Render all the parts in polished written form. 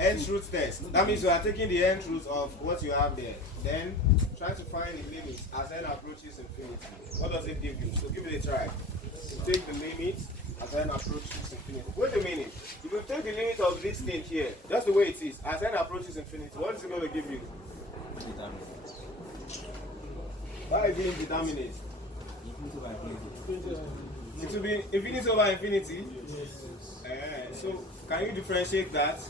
nth root test. That means you are taking the nth root of what you have there. Then try to find the limit as n approaches infinity. What does it give you? So give it a try. You take the limit as n approaches infinity. Wait a minute. If you take the limit of this thing here, that's the way it is, as n approaches infinity, what is it going to give you? Why is it indeterminate? It will be infinity over infinity? So, can you differentiate that?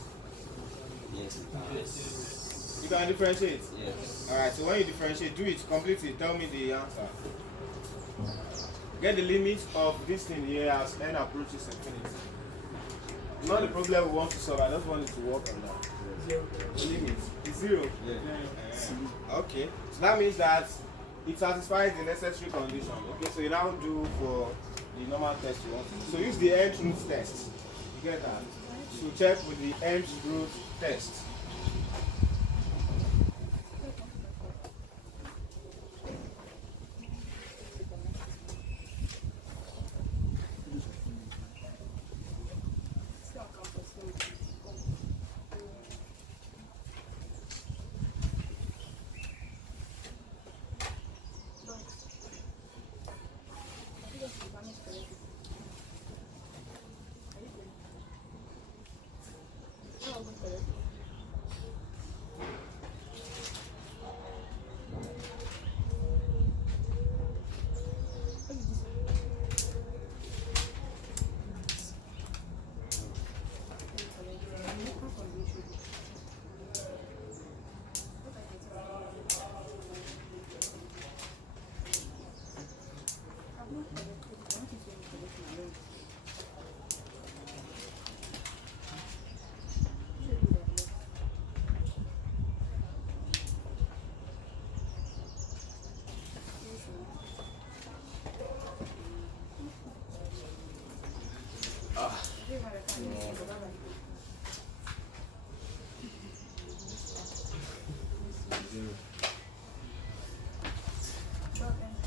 Yes. You can differentiate? Yes. Alright, so when you differentiate, do it completely. Tell me the answer. Get the limit of this thing here as n approaches infinity. Not the problem we want to solve, I just want you to work on that. The limit is 0. Okay, so that means that it satisfies the necessary condition. Okay, so you now do for the normal test you want to do. So use the nth root test. You get that? So check with the nth root test.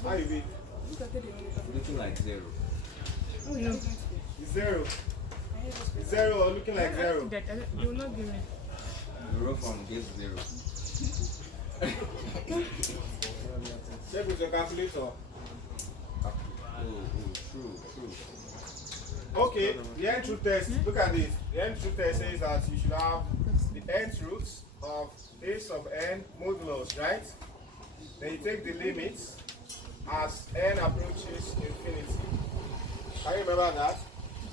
How you be? Looking like 0. Oh no. It's 0. It's 0 or looking like 0? You will not give me. The row form gives 0. Check with your calculator. True. Okay, the nth root test, look at this. The nth root test says that you should have the nth roots of a sub n modulus, right? Then you take the limits as n approaches infinity. Can you remember that?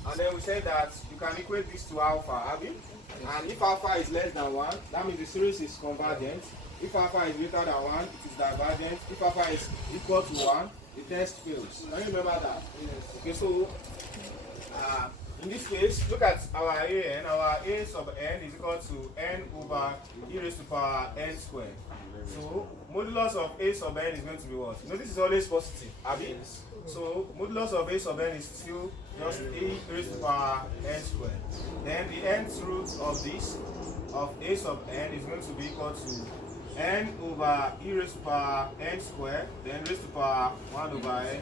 And then we said that you can equate this to alpha, have you? And if alpha is less than 1, that means the series is convergent. If alpha is greater than 1, it is divergent. If alpha is equal to 1, the test fails. Can you remember that? Yes. Okay, so in this case, look at our an. Our a sub n is equal to n over e raised to power n squared. So modulus of a sub n is going to be what? You know, this is always positive, Abi? So modulus of a sub n is still just e raised to power n squared. Then the nth root of this, of a sub n, is going to be equal to n over e raised to power n squared, then raised to power 1 over n.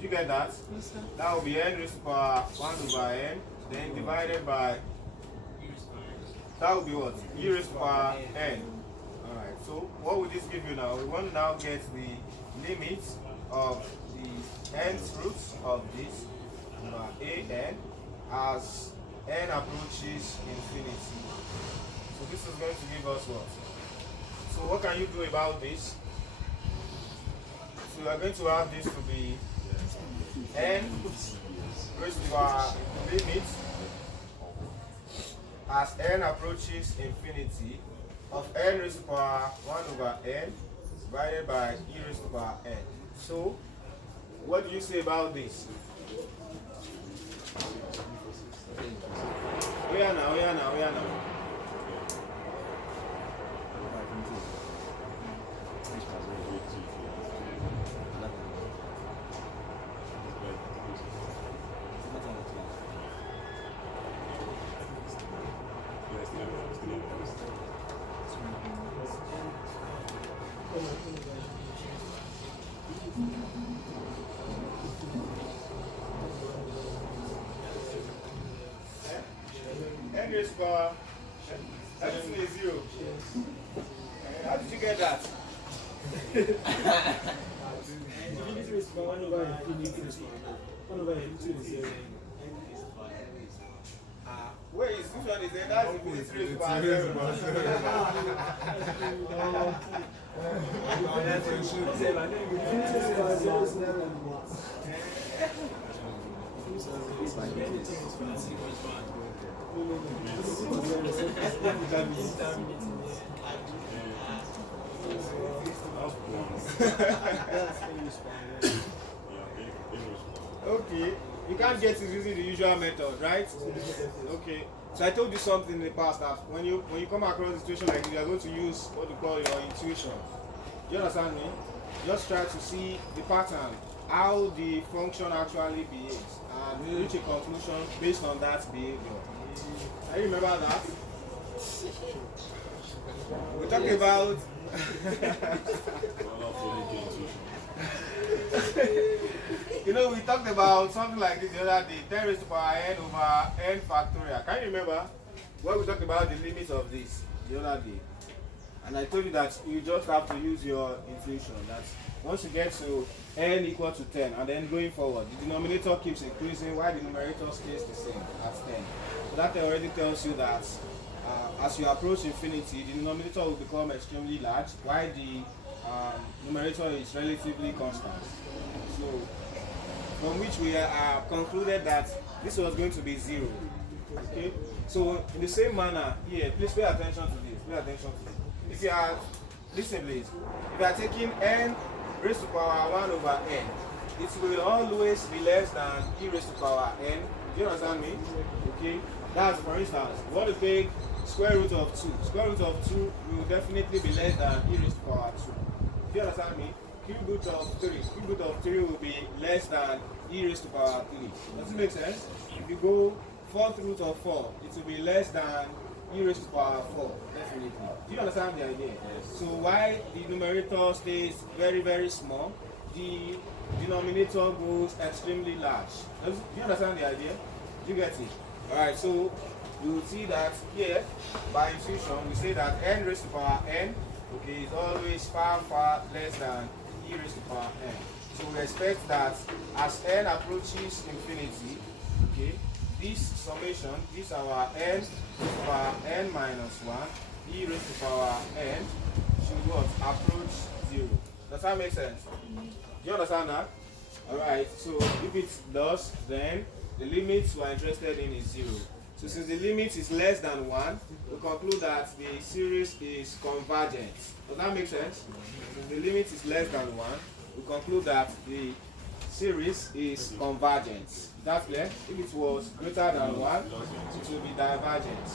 Did you get that? Yes, sir. That will be n raised to power 1 over n, then divided by, that will be what? E raised to power n. Alright, so what will this give you now? We want to now get the limit of the nth root of this over an as n approaches infinity. So this is going to give us what? So what can you do about this? So we are going to have this to be n raised to our limit as n approaches infinity of n raised to power 1 over n divided by e raised to power n. So what do you say about this? Where now? Everything is zero. How did you get that? Infinity raised to power 1 over infinity. 1 over infinity is 0. Wait, which one is there? That's infinity raised to power 0. Okay, you can't get it using the usual method, right? Okay, so I told you something in the past that when you come across a situation like this, you are going to use what you call your intuition. Do you understand me? Just try to see the pattern, how the function actually behaves, and reach a conclusion based on that behavior. I remember that. We talked about. You know, we talked about something like this the other day, 10 raised to power n over n factorial. Can you remember when we talked about the limits of this the other day? And I told you that you just have to use your intuition. That once you get to n equal to 10, and then going forward, the denominator keeps increasing while the numerator stays the same at 10. So that already tells you that as you approach infinity, the denominator will become extremely large, while the numerator is relatively constant. So, from which we concluded that this was going to be 0. Okay? So, in the same manner, here, please pay attention to this. Pay attention to this. If you are, listen please, if you are taking n raised to power 1 over n, it will always be less than e raised to power n. Do you understand me? Okay? That's, for instance, you want to take square root of 2. Square root of 2 will definitely be less than e raised to power 2. Do you understand me? Cube root of 3. Cube root of 3 will be less than e raised to power 3. Does it make sense? If you go 4th root of 4, it will be less than e raised to power 4. Definitely. Do you understand the idea? Yes. So why the numerator stays very, very small, the denominator goes extremely large. Do you understand the idea? Do you get it? Alright, so you will see that here, by intuition, we say that n raised to power n, okay, is always far, far less than e raised to power n. So we expect that as n approaches infinity, okay, this summation, this our n raised to power n minus 1, e raised to power n, should what? Approach 0. Does that make sense? Do you understand that? Alright, so if it does, then the limit we are interested in is 0. So since the limit is less than 1, we conclude that the series is convergent. Does that make sense? Since the limit is less than 1, we conclude that the series is convergent. Is that clear? If it was greater than 1, it will be divergent.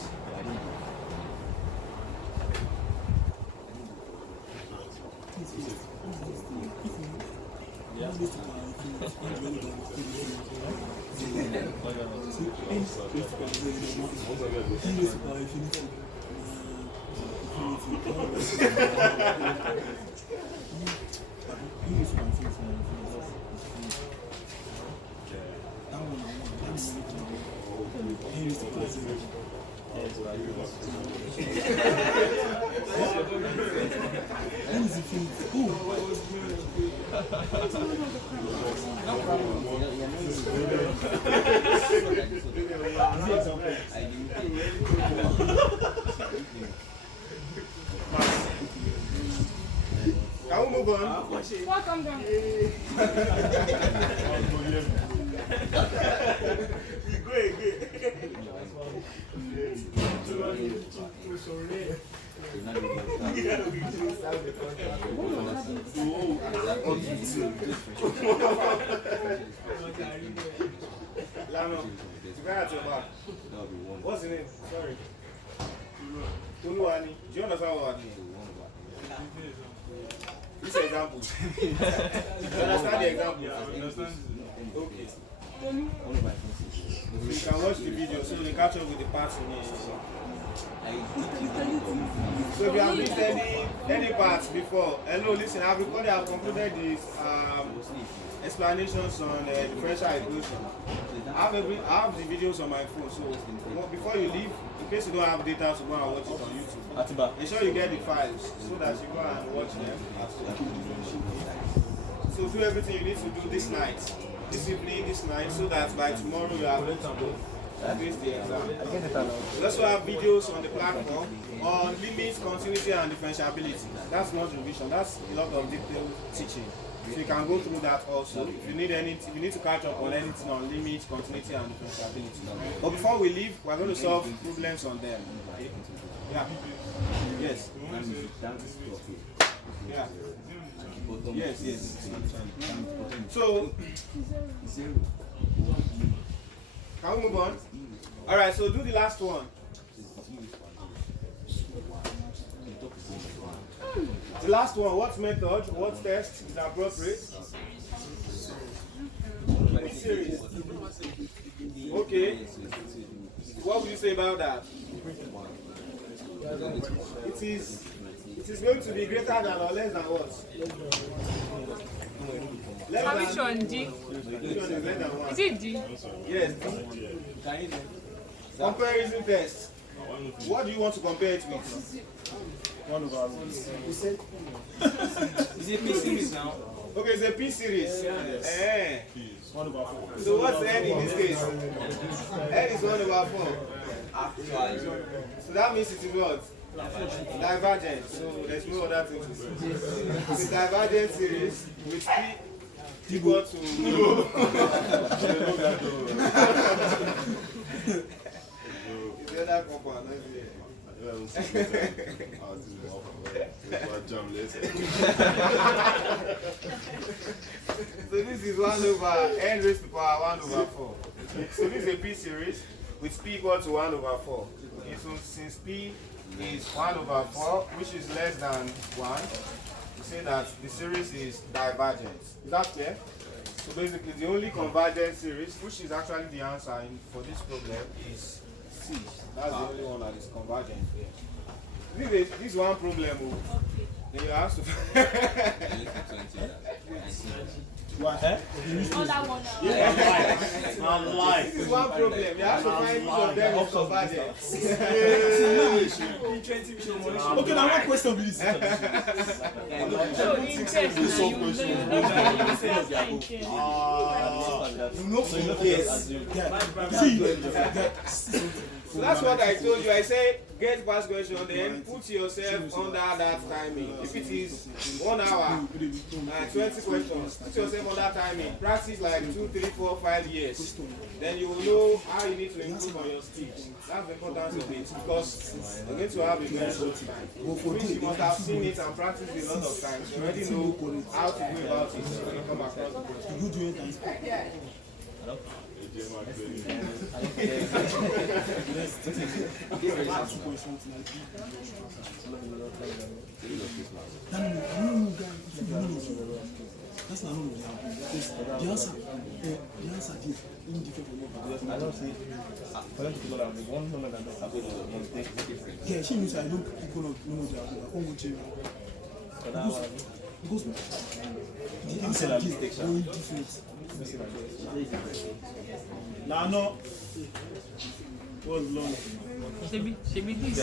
Can we move on? Welcome down. Go again. Lano, what's the name? Sorry. Uluwani. Do you understand what I mean? These examples. You understand the example? Okay. You can watch the video so you catch up with the parts in it. So if you have missed any parts before, hello, listen, I've recorded, I've concluded these explanations on differential equation. I have the videos on my phone, so before you leave, you case you don't have data to go and watch it on YouTube, ensure you get the files so that you go and watch them. So do everything you need to do this night, this evening, this night, so that by tomorrow you are going to go face the exam. We also have videos on the platform on limits, continuity, and differentiability. That's not revision, that's a lot of detailed teaching. So you can go through that also. If you need anything, if you need to catch up on anything on limits, continuity, and differentiability. But before we leave, we're going to solve problems on them. Okay? Yeah. Yes. Yeah. Yes, yes. So, can we move on? Alright, so do the last one. The last one, what method, what test is appropriate? Which series? Okay. What would you say about that? It is going to be greater than or less than what? Which one, D? Which one is less than 1? Is it D? Yes, D. Comparison test. What do you want to compare it with? 1 over. Is it P series now? Okay, it's a P series. Yes. 1 over 4. So what's N in this case? N is 1 over 4. Actually. So that means it is what? Divergent. So there's no other thing to say. It's a divergent series with P equal to... It's the other compound. So this is 1 over n raised to power 1 over 4. So this is a P series with P equal to 1 over 4. Okay, so since P is 1 over 4, which is less than 1, we say that the series is divergent. Is that clear? So basically the only convergent series, which is actually the answer for this problem, is C. That's the only one that is convergent here. This one problem, then you have to What? Oh, that one. This is one problem. You have to find which of them is convergent. Okay, now what question will you say? So, interest now, you So that's what I told you. I say get past question, then put yourself under that timing. If it is 1 hour and 20 questions, put yourself on that timing. Practice like 2, 3, 4, 5 years. Then you will know how you need to improve on your speech. That's the importance of it, because you're going to have a very short time. Which you must have seen it and practiced a lot of times. You already know how to go about it when you come across the question. That's not all of the answer. The answer is indifferent from I don't see. For them to people that one moment and that's different. Yeah, she means I don't people know the answer. I can't go change. Because the answer is very different. Nah, no. What's long? She be this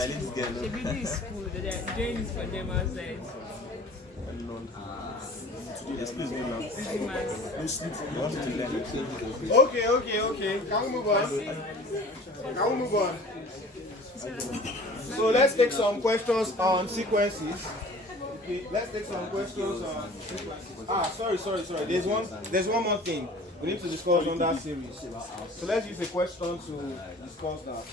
school that they're doing this for them outside. Yes, please go now. No sleep from the Okay. Can we move on? So let's take some questions on sequences. Okay, let's take some questions on sequences. Sorry. There's one more thing we need to discuss on that series. So let's use a question to discuss that.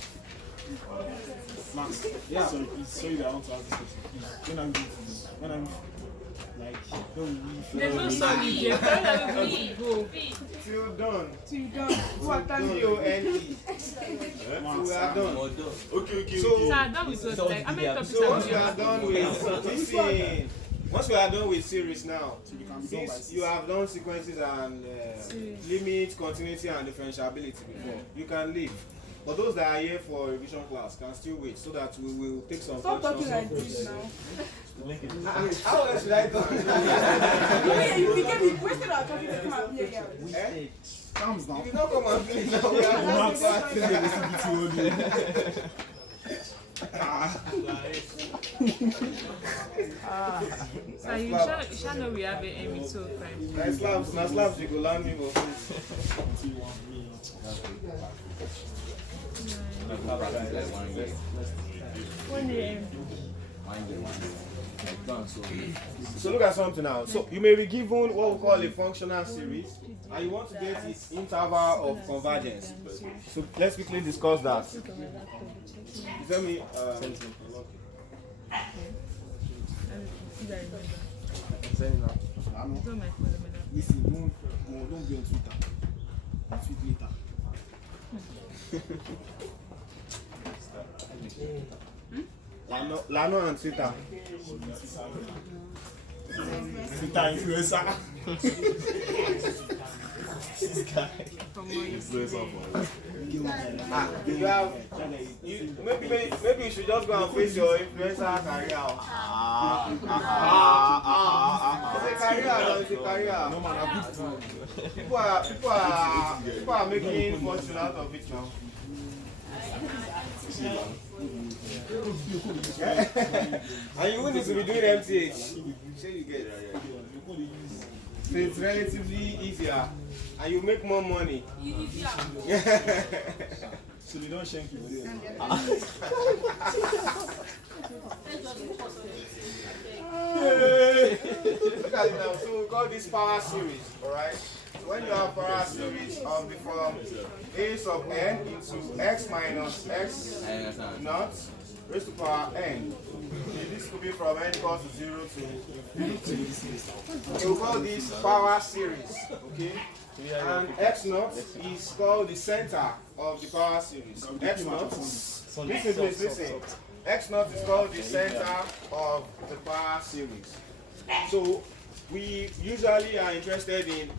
Max, yeah. Sorry that I want to ask this question. When I'm like, there's no sorry here. Tell them to go. Till done. What time do you end? We are done. Okay. So done with us. Like, how many topics so once we are done with listen, once we are done with series now, since you have done sequences and limits, continuity, and differentiability before, you can leave. But those that are here for revision class can still wait so that we will take some questions. Stop talking like this now. How else should I talk? You became the question I'm talking to come and play again. calms down. If you don't come and play now, we are not So you shall know we have an M so fine. Nice slabs, you go land me for One AM. So look at something now. So you may be given what we call a functional series, and you want to get its interval of convergence. So let's quickly discuss that. You tell me. Listen, don't be on Twitter. Tweet later. Lano and Twitter. Twitter influencer. This guy. Maybe you should just go and face your influencer career. It's a career, it's a career. No man, I'm good to People are making fortune out of it now. And you wouldn't need to be doing MTH. Sure you get it. So it's relatively easier, and you make more money. So they don't shank you there. Look at it now. So we call this power series, alright? So when you have power series of the form a sub n into x minus x naught raised to power n. This could be from n equals to 0 to infinity. Okay, we call this power series, okay? And x naught is called the center of the power series. X naught, listen please, listen. X naught is called the center of the power series. So we usually are interested in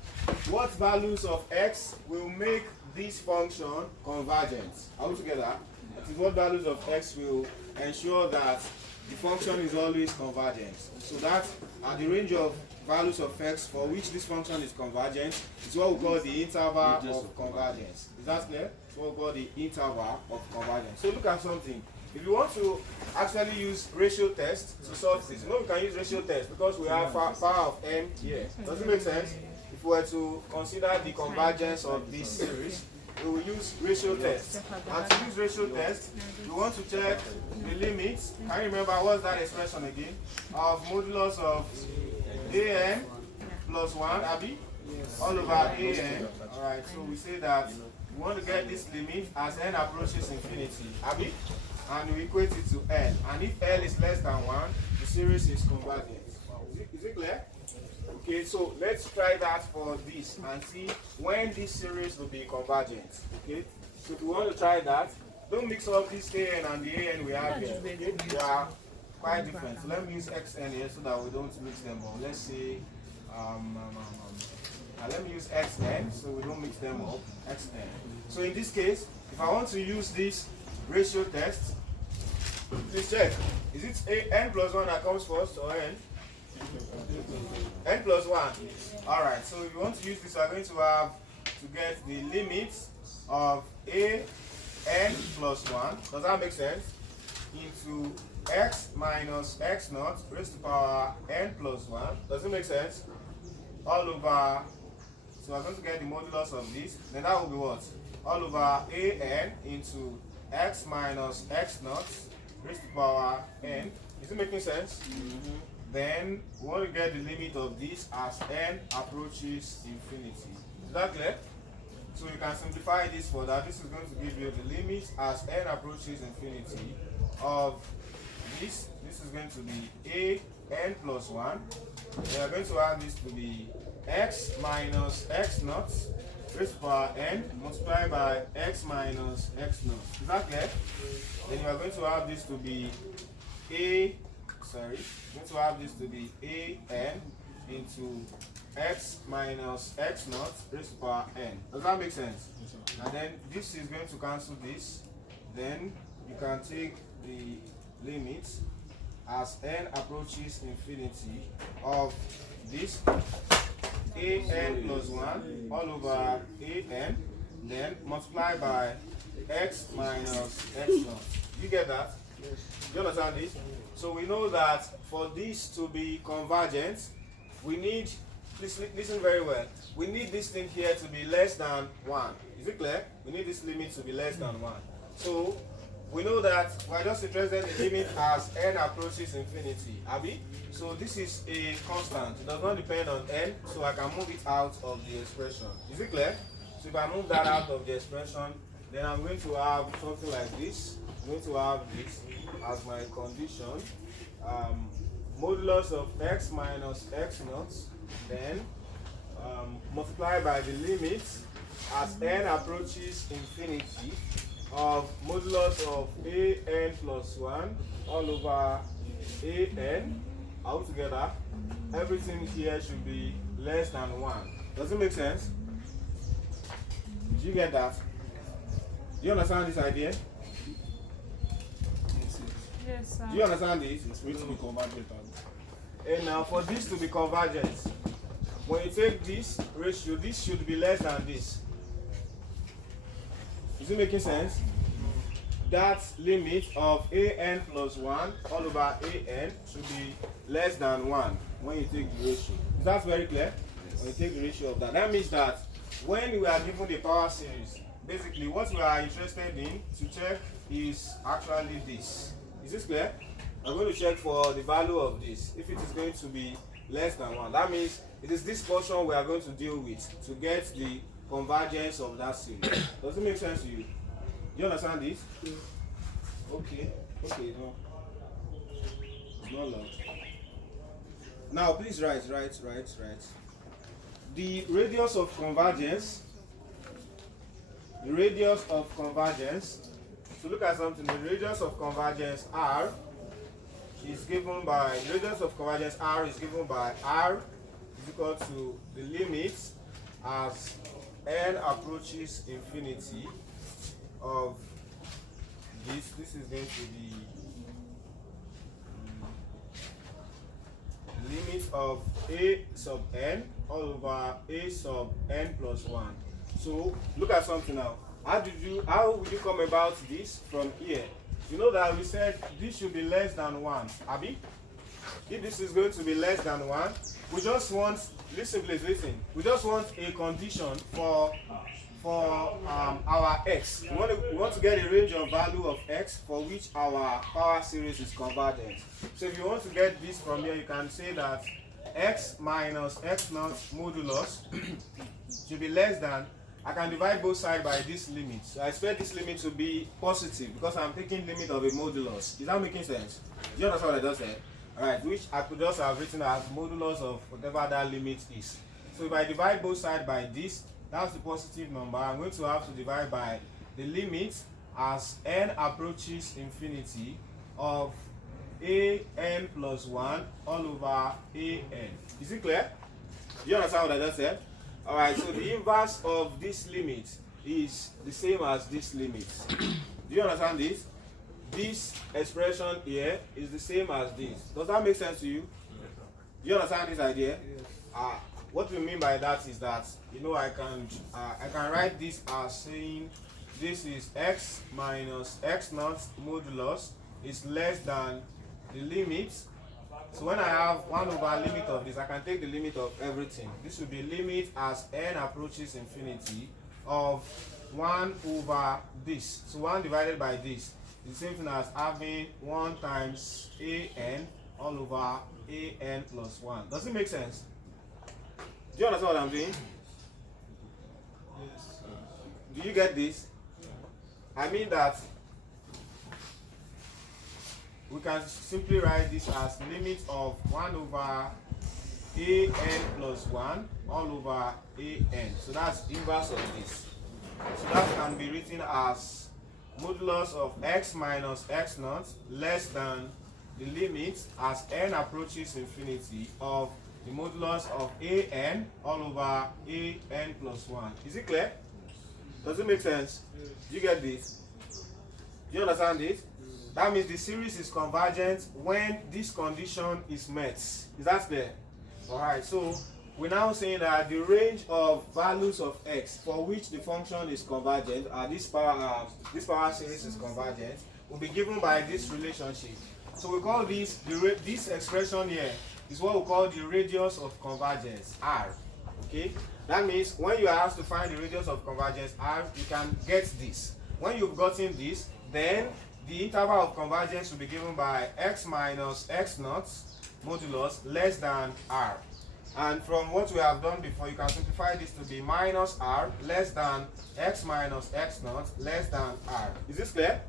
what values of x will make this function convergent. Are we together? That is what values of x will ensure that the function is always convergent. So that at the range of values of x for which this function is convergent is what we call the interval of convergence. Is that clear? It's what we call the interval of convergence. So look at something. If you want to actually use ratio test to solve this, you know we can use ratio test because we have power of m here. Does it make sense? If we were to consider the convergence of this series, we will use ratio test. And to use ratio test, you want to check the limits. Can you remember what's that expression again? Of modulus of an plus 1, Abby? All over an. Alright, so we say that we want to get this limit as n approaches infinity, Abby? And we equate it to n. And if l is less than 1, the series is convergent. Is it clear? Okay, so let's try that for this and see when this series will be convergent. Okay, so if we want to try that, don't mix up this an and the an we have here. Okay, they are quite different. So let me use xn here so that we don't mix them up. Let's say, let me use xn so we don't mix them up. Xn. So in this case, if I want to use this ratio test, please check. Is it n plus 1 that comes first or n? N plus 1. Alright, so if you want to use this, we are going to have to get the limits of a n plus 1. Does that make sense? Into x minus x naught raised to power n plus 1. Does it make sense? All over. So we are going to get the modulus of this. Then that will be what? All over an into x minus x naught raised to power n. Is it making sense? Then we want to get the limit of this as n approaches infinity. Is that clear? So you can simplify this for that. This is going to give you the limit as n approaches infinity of this. This is going to be a n plus 1. We are going to add this to be x minus x naught raised to power n multiplied by x minus x naught. Is that clear? Then you are going to have this to be a. Sorry, we're going to have this to be an into x minus x naught raised to power n. Does that make sense? And then this is going to cancel this. Then you can take the limits as n approaches infinity of this an plus 1 all over an, then multiply by x minus x naught. You get that? You understand this? So we know that for this to be convergent, we need, listen very well, we need this thing here to be less than 1. Is it clear? We need this limit to be less than 1. So we know that we're just interested in the limit as n approaches infinity. Abi? So this is a constant. It does not depend on n, so I can move it out of the expression. Is it clear? So if I move that out of the expression, then I'm going to have something like this. I'm going to have this as my condition. Modulus of x minus x naught, then multiplied by the limit as n approaches infinity of modulus of an plus 1 all over an altogether. Everything here should be less than 1. Does it make sense? Do you get that? Do you understand this idea? Yes, sir. Do you understand this? It's going to be convergent. And now for this to be convergent, when you take this ratio, this should be less than this. Is it making sense? That limit of an plus 1 all over an should be less than 1 when you take the ratio. Is that very clear? Yes. When you take the ratio of that. That means that when we are given the power series, basically what we are interested in to check is actually this. Is this clear? I'm going to check for the value of this. If it is going to be less than 1, that means it is this portion we are going to deal with to get the convergence of that series. Does it make sense to you? Do you understand this? Okay. Okay, no. It's not loud. Now please write. The radius of convergence. The radius of convergence. To look at something, the radius of convergence R is given by r is equal to the limit as n approaches infinity of this. This is going to be limit of a sub n all over a sub n plus 1. So look at something now. How will you come about this from here? You know that we said this should be less than 1, Abi? If this is going to be less than 1, we just want, listen please, listen. We just want a condition for our x. We want to get a range of value of x for which our power series is convergent. So if you want to get this from here, you can say that x minus x naught modulus should be less than, I can divide both sides by this limit. So I expect this limit to be positive because I'm taking limit of a modulus. Is that making sense? Do you understand what I just said? Alright, which I could just have written as modulus of whatever that limit is. So if I divide both sides by this, that's the positive number. I'm going to have to divide by the limit as n approaches infinity of an plus 1 all over an. Is it clear? Do you understand what I just said? Alright, so the inverse of this limit is the same as this limit. Do you understand this? This expression here is the same as this. Does that make sense to you? Do you understand this idea? Yes. What we mean by that is that, you know, I can write this as saying this is x minus x naught modulus is less than the limit. So when I have 1 over limit of this, I can take the limit of everything. This will be limit as n approaches infinity of 1 over this. So 1 divided by this is the same thing as having 1 times an all over an plus 1. Does it make sense? Do you understand what I'm doing? Yes. Do you get this? I mean that we can simply write this as limit of 1 over an plus 1 all over an. So that's inverse of this. So that can be written as modulus of x minus x naught less than the limit as n approaches infinity of the modulus of an all over an plus 1. Is it clear? Does it make sense? Do you get this? Do you understand it? That means the series is convergent when this condition is met. Is that clear? Alright, so we're now saying that the range of values of x for which the function is convergent, this power series is convergent, will be given by this relationship. So we call this, this expression here is what we call the radius of convergence, R. Okay? That means when you are asked to find the radius of convergence, R, you can get this. When you've gotten this, then the interval of convergence will be given by x minus x naught modulus less than R. And from what we have done before, you can simplify this to be minus R less than x minus x naught less than R. Is this clear?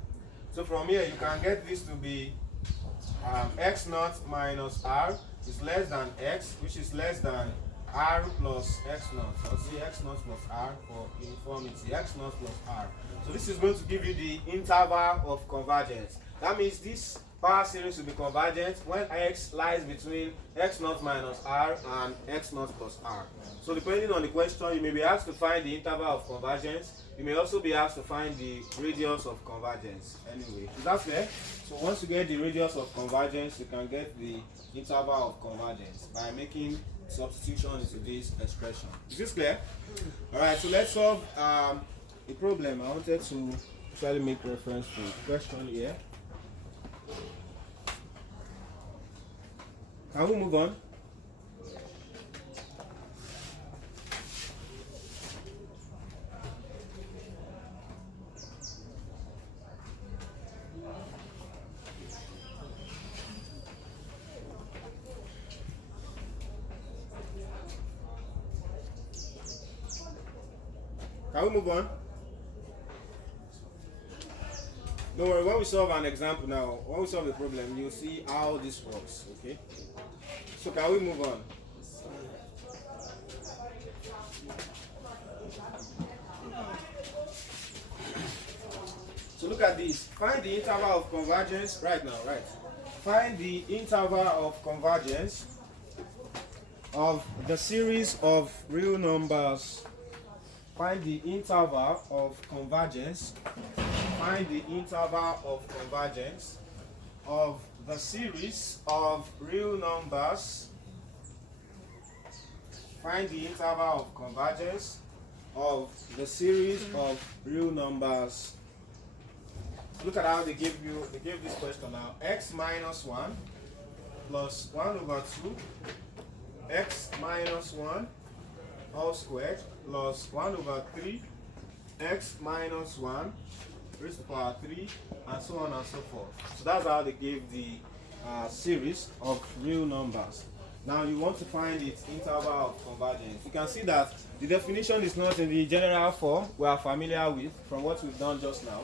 So from here, you can get this to be x naught minus R is less than x, which is less than R plus x naught. So see x naught plus R for uniformity, x naught plus R. So this is going to give you the interval of convergence. That means this power series will be convergent when x lies between x naught minus R and x naught plus R. So depending on the question, you may be asked to find the interval of convergence. You may also be asked to find the radius of convergence. Anyway, is that clear? So once you get the radius of convergence, you can get the interval of convergence by making substitution into this expression. Is this clear? Alright, so let's solve a problem. I wanted to try to make reference to the question here. Can we move on? Can we move on? Don't worry, when we solve an example now, when we solve a problem, you'll see how this works, okay? So can we move on? So look at this. Find the interval of convergence right now, right? Find the interval of convergence of the series of real numbers. Find the interval of convergence. Find the interval of convergence of the series of real numbers. Find the interval of convergence of the series of real numbers. Look at how they gave this question now. X minus 1 plus 1 over 2 x minus 1 all squared plus 1 over 3 x minus 1 raised to the power 3 and so on and so forth. So that's how they gave the series of real numbers. Now you want to find its interval of convergence. You can see that the definition is not in the general form we are familiar with from what we've done just now.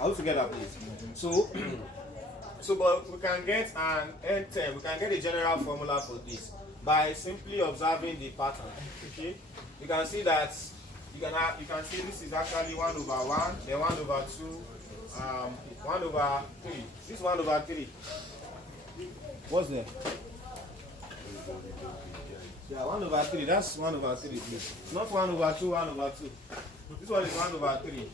All together, please. So but we can get an N10, we can get a general formula for this by simply observing the pattern. Okay, you can see that you can see this is actually 1 over 1, then 1 over 2, 1 over 3. This 1 over 3. What's there? Yeah, 1 over 3. That's 1 over 3, please. Not 1 over 2, 1 over 2. This one is 1 over 3.